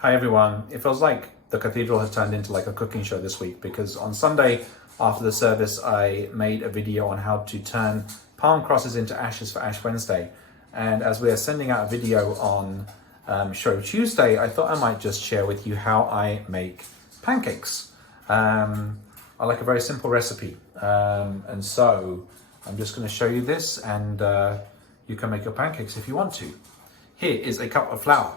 Hi everyone. It feels like the cathedral has turned into like a cooking show this week because on Sunday after the service I made a video on how to turn palm crosses into ashes for Ash Wednesday, and as we are sending out a video on Shrove Tuesday, I thought I might just share with you how I make pancakes. I like a very simple recipe, and so I'm just going to show you this, and you can make your pancakes if you want to. Here is a cup of flour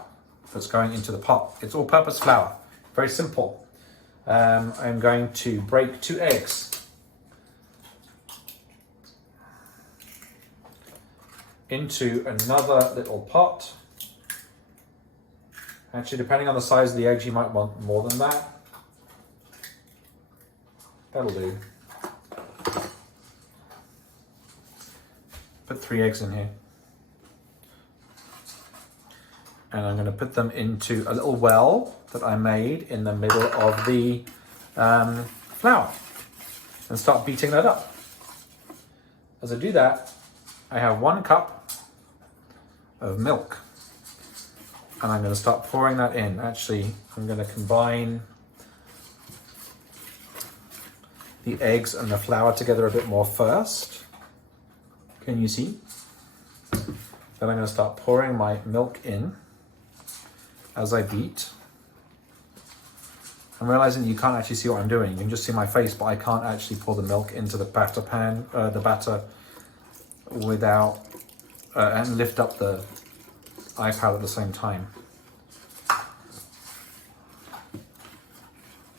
that's going into the pot. It's all-purpose flour, very simple. I'm going to break 2 eggs. Into another little pot. Actually, depending on the size of the eggs, you might want more than that. That'll do. Put 3 eggs in here. And I'm going to put them into a little well that I made in the middle of the flour and start beating that up. As I do that, I have 1 cup of milk and I'm going to start pouring that in. Actually, I'm going to combine the eggs and the flour together a bit more first. Can you see? Then I'm going to start pouring my milk in as I beat. I'm realizing you can't actually see what I'm doing. You can just see my face, but I can't actually pour the milk into the batter pan, without, and lift up the iPad at the same time.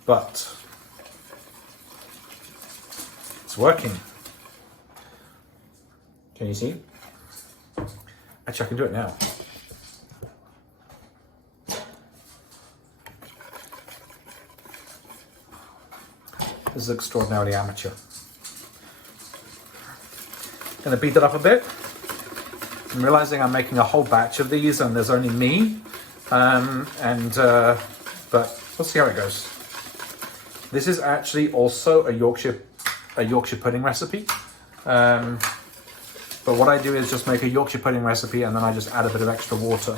But it's working. Can you see? Actually, I can do it now. This is extraordinarily amateur. Gonna beat it up a bit. I'm realizing I'm making a whole batch of these and there's only me. But we'll see how it goes. This is actually also a Yorkshire pudding recipe. But what I do is just make a Yorkshire pudding recipe and then I just add a bit of extra water.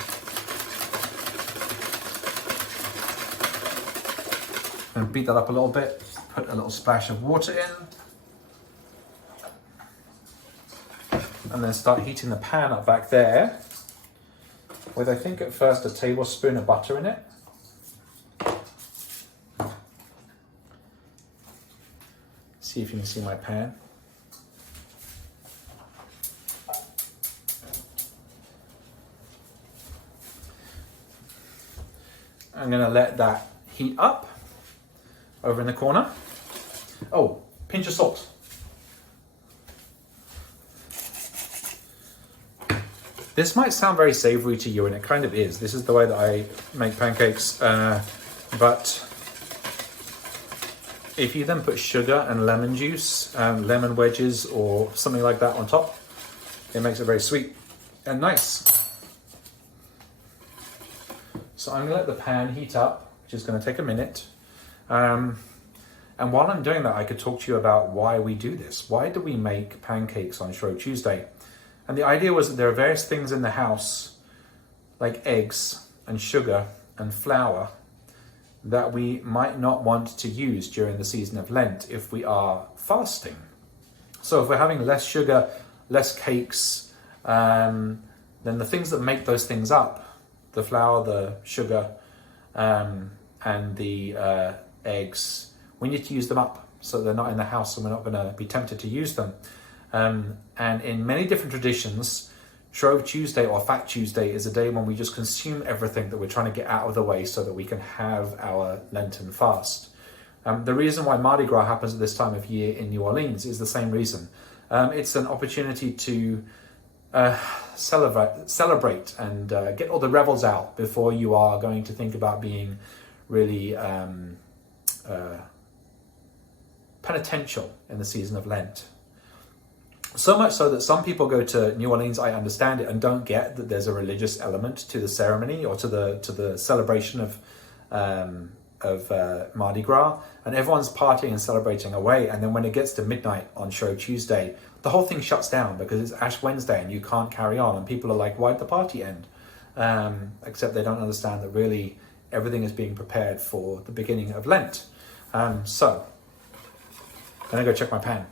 And beat that up a little bit. Put a little splash of water in. And then start heating the pan up back there with, I think at first, a tablespoon of butter in it. See if you can see my pan. I'm going to let that heat up over in the corner. Oh, pinch of salt. This might sound very savory to you, and it kind of is. This is the way that I make pancakes. But if you then put sugar and lemon juice, lemon wedges or something like that on top, it makes it very sweet and nice. So I'm gonna let the pan heat up, which is gonna take a minute. And while I'm doing that, I could talk to you about why we do this. Why do we make pancakes on Shrove Tuesday? And the idea was that there are various things in the house, like eggs and sugar and flour, that we might not want to use during the season of Lent if we are fasting. So if we're having less sugar, less cakes, then the things that make those things up, the flour, the sugar, and the eggs, we need to use them up so they're not in the house and we're not going to be tempted to use them. And in many different traditions, Shrove Tuesday or Fat Tuesday is a day when we just consume everything that we're trying to get out of the way so that we can have our Lenten fast. The reason why Mardi Gras happens at this time of year in New Orleans is the same reason. It's an opportunity to celebrate and get all the revels out before you are going to think about being really penitential in the season of Lent. So much so that some people go to New Orleans, I understand it, and don't get that there's a religious element to the ceremony or to the celebration of Mardi Gras, and everyone's partying and celebrating away. And then when it gets to midnight on Shrove Tuesday, the whole thing shuts down because it's Ash Wednesday and you can't carry on. And people are like, why'd the party end? Except they don't understand that really everything is being prepared for the beginning of Lent. So, I'm gonna go check my pan.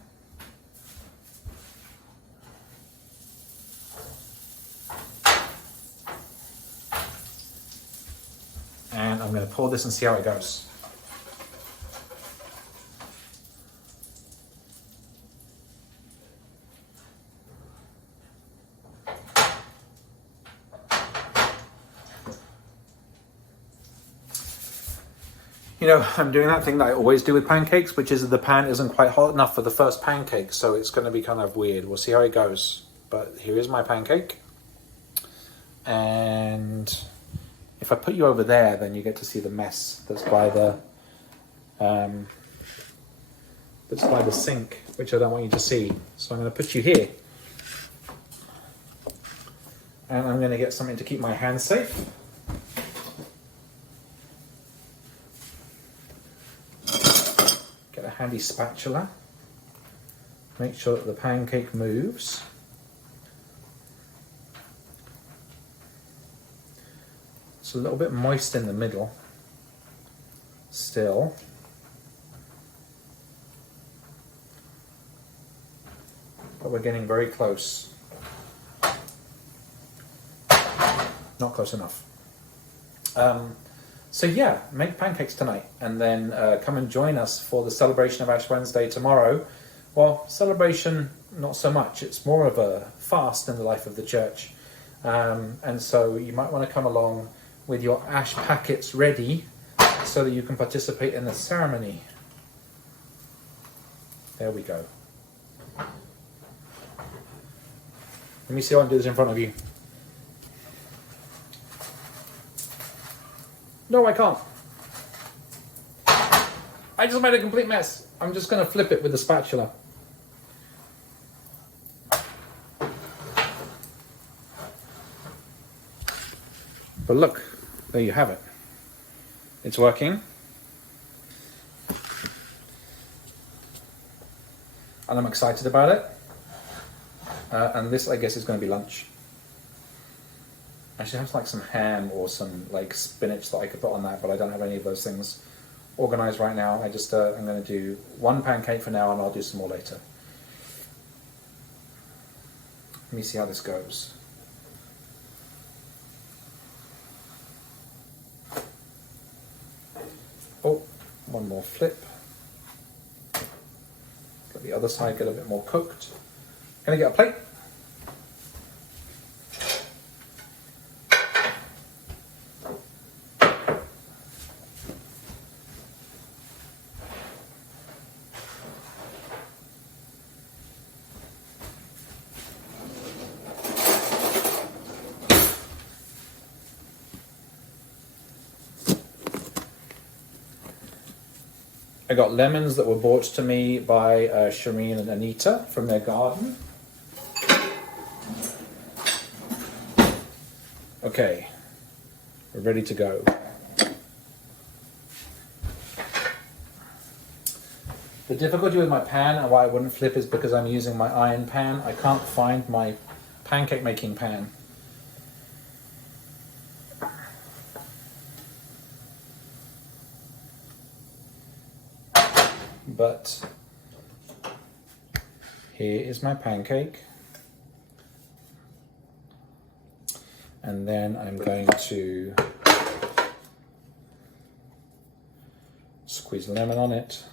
And I'm gonna pour this and see how it goes. You know, I'm doing that thing that I always do with pancakes, which is that the pan isn't quite hot enough for the first pancake, so it's going to be kind of weird. We'll see how it goes. But here is my pancake. And if I put you over there, then you get to see the mess that's by the sink, which I don't want you to see. So I'm going to put you here. And I'm going to get something to keep my hands safe. Get a handy spatula. Make sure that the pancake moves. It's a little bit moist in the middle still. But we're getting very close. Not close enough. So yeah, make pancakes tonight, and then come and join us for the celebration of Ash Wednesday tomorrow. Well, celebration, not so much. It's more of a fast in the life of the church. And so you might want to come along with your ash packets ready so that you can participate in the ceremony. There we go. Let me see if I can do this in front of you. No, I can't. I just made a complete mess. I'm just going to flip it with the spatula. But look, there you have it. It's working. And I'm excited about it. And this, I guess, is going to be lunch. I should have like some ham or some like spinach that I could put on that, but I don't have any of those things organized right now. I'm going to do one pancake for now, and I'll do some more later. Let me see how this goes. Oh, one more flip. Let the other side get a bit more cooked. Can I get a plate? I got lemons that were brought to me by Shireen and Anita from their garden. Okay, we're ready to go. The difficulty with my pan and why I wouldn't flip is because I'm using my iron pan. I can't find my pancake making pan. But here is my pancake, and then I'm going to squeeze lemon on it,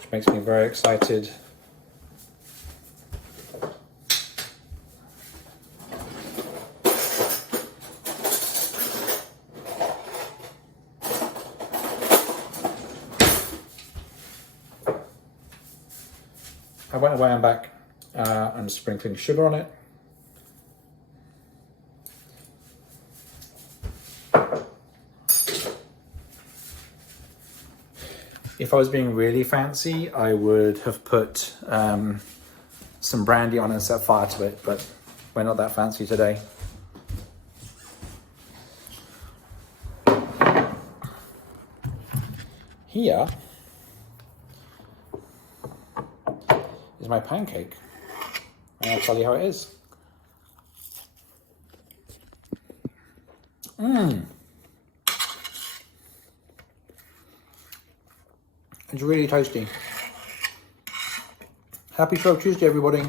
which makes me very excited. I went away and back. I'm sprinkling sugar on it. If I was being really fancy, I would have put some brandy on and set fire to it, but we're not that fancy today. Here is my pancake, and I'll tell you how it is. It's really tasty. Happy Shrove Tuesday, everybody.